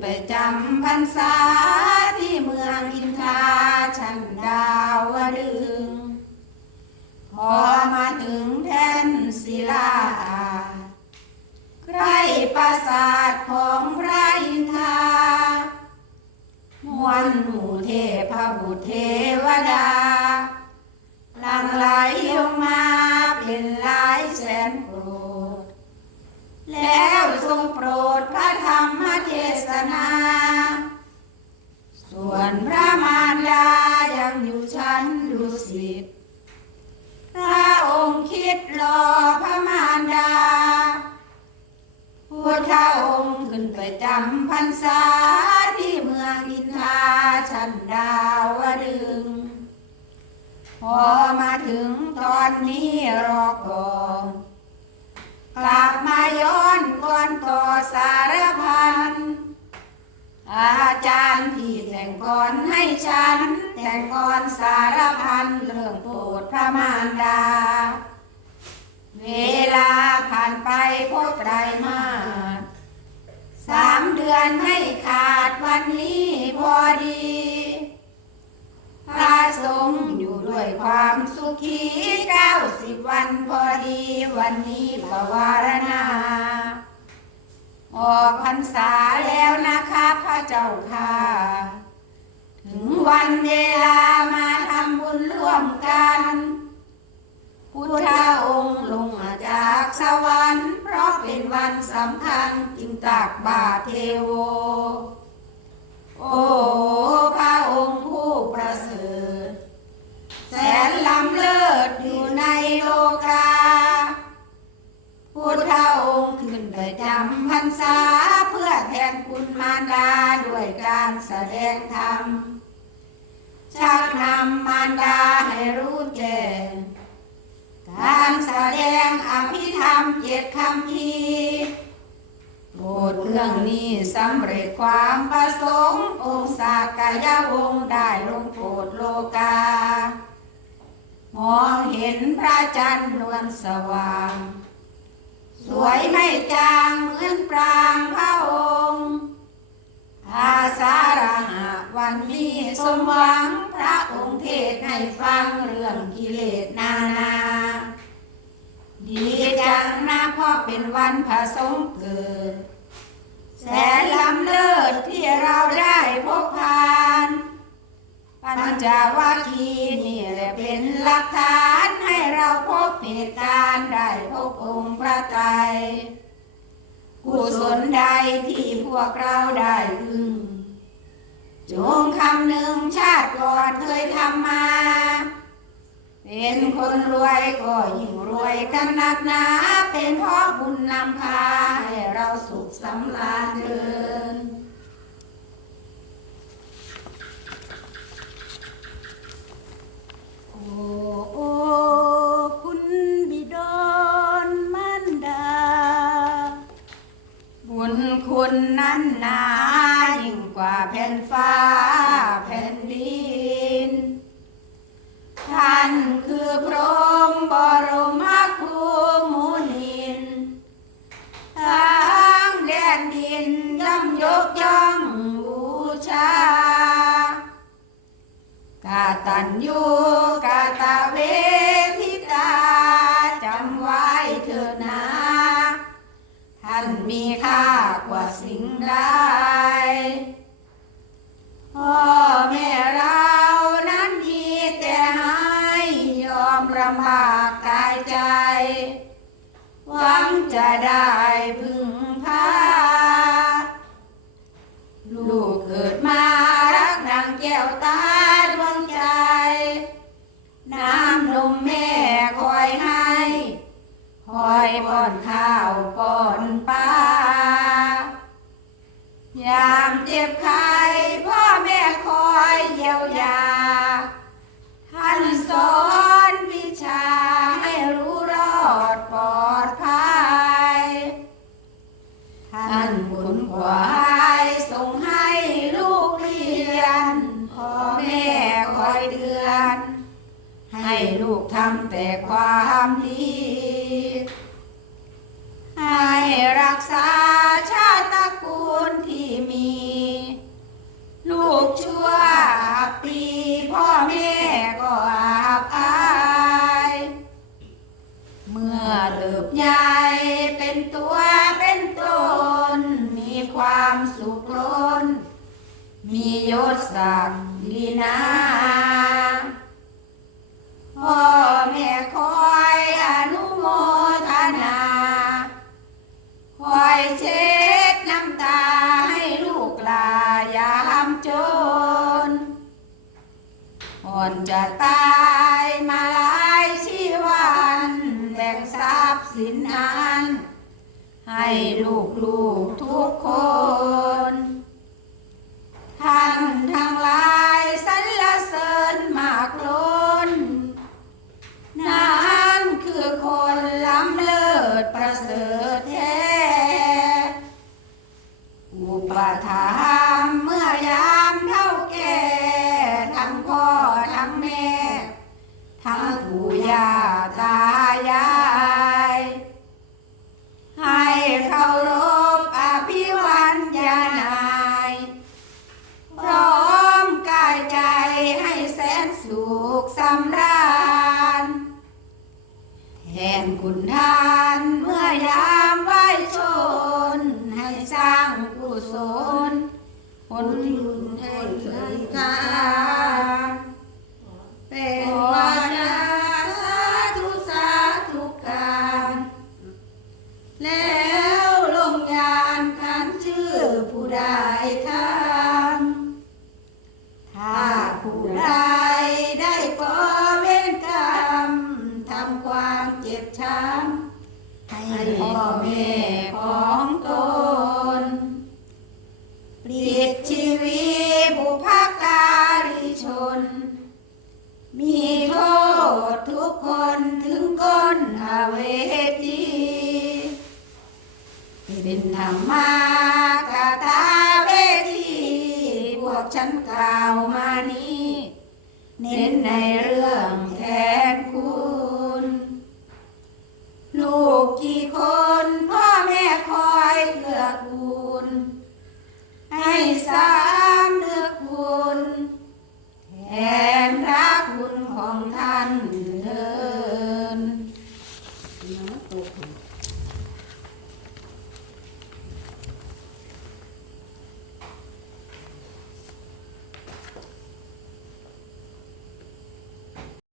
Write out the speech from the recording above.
ไปจำพรรษาที่เมืองอินทาชันดาวดึง พอมาถึงแท่นศิลาใครปราสาทของพระอินทามวลหมู่เทพบุตรเทวดาหลังไหลลงมาเป็นหลายแสนโกรธแล้วทรงโปรดพระธรรม พอมาถึงตอนนี้รอก่อนกลับมาย้อนก่อนต่อสารพัน อาจารย์ที่แต่งก่อนให้ฉัน แต่งก่อนสารพันเรื่องโปรดพระมารดา เวลาผ่านไปพบไตรมาสสามเดือนไม่ขาดวันนี้ ความสุขีเก้าสิบวันพอดีวันนี้ปวารณาออกพรรษาแล้วนะคะพระเจ้าค่ะ ถึงวันเวลามาทำบุญร่วมกัน พุทธองค์ลงมาจากสวรรค์ เพราะเป็นวันสำคัญจึงตักบาตรเทโว แสดงธรรมชักนำมารดาให้รู้แจ้งการแสดงอภิธรรมเจ็ดคำพีร์โปรดเรื่องนี้สำเร็จความประสงค์ องค์สากายาวงศ์ได้ลงโปรดโลกามองเห็นพระจันทร์นวลสว่าง สวยไม่จางเหมือนปรางพระองค์ อาสาระหะวันนี้สมหวังพระองค์เทศให้ฟังเรื่องกิเลสนานา ดีจังนะเพราะเป็นวันผสมเกิด แสนลำเลิศที่เราได้พบผ่าน ปัญจวัคคีนี่แหละเป็นหลักฐานให้เราพบเหตุการณ์ได้พบองค์พระไตรกุศลใดที่ พวกเราได้พึงจงคำหนึ่งชาติก่อนเคยทำมา เป็นคนรวยก็ยิ่งรวยกันนักหนา เป็นเพราะบุญนำพา ให้เราสุขสำราญเดิน กาตัญญูก ดวงใจ น้ำนมแม่คอยให้คอยป้อนข้าวป้อนปลายามเจ็บไข้พ่อแม่คอยเยียวยาายเดือน ให้ลูกทำแต่ความดี ให้รักษาชาติตระกูลที่มี ลูกชั่วปีพ่อแม่ก็อาบอาย เมื่อเติบใหญ่เป็นตัวเป็นตน มีความสุขล้นมียศศักดินา อ่อนจะตายมาหลายชีวันแบ่งทรัพย์สินนั้นให้ลูกลูกๆทุกคน ย่าตายาย ให้เคารพอภิวันยาณายพร้อมกายใจให้แสนสุขสำราญแห่งคุณท่า ให้พ่อแม่ของตนปลีกชีวิตบุพการีชน มีโทษทุกคนถึงก้นอเวจีเป็นธรรมากตาเวทีพวกฉันกล่าวมานี้ เน้นในเรื่อง Anh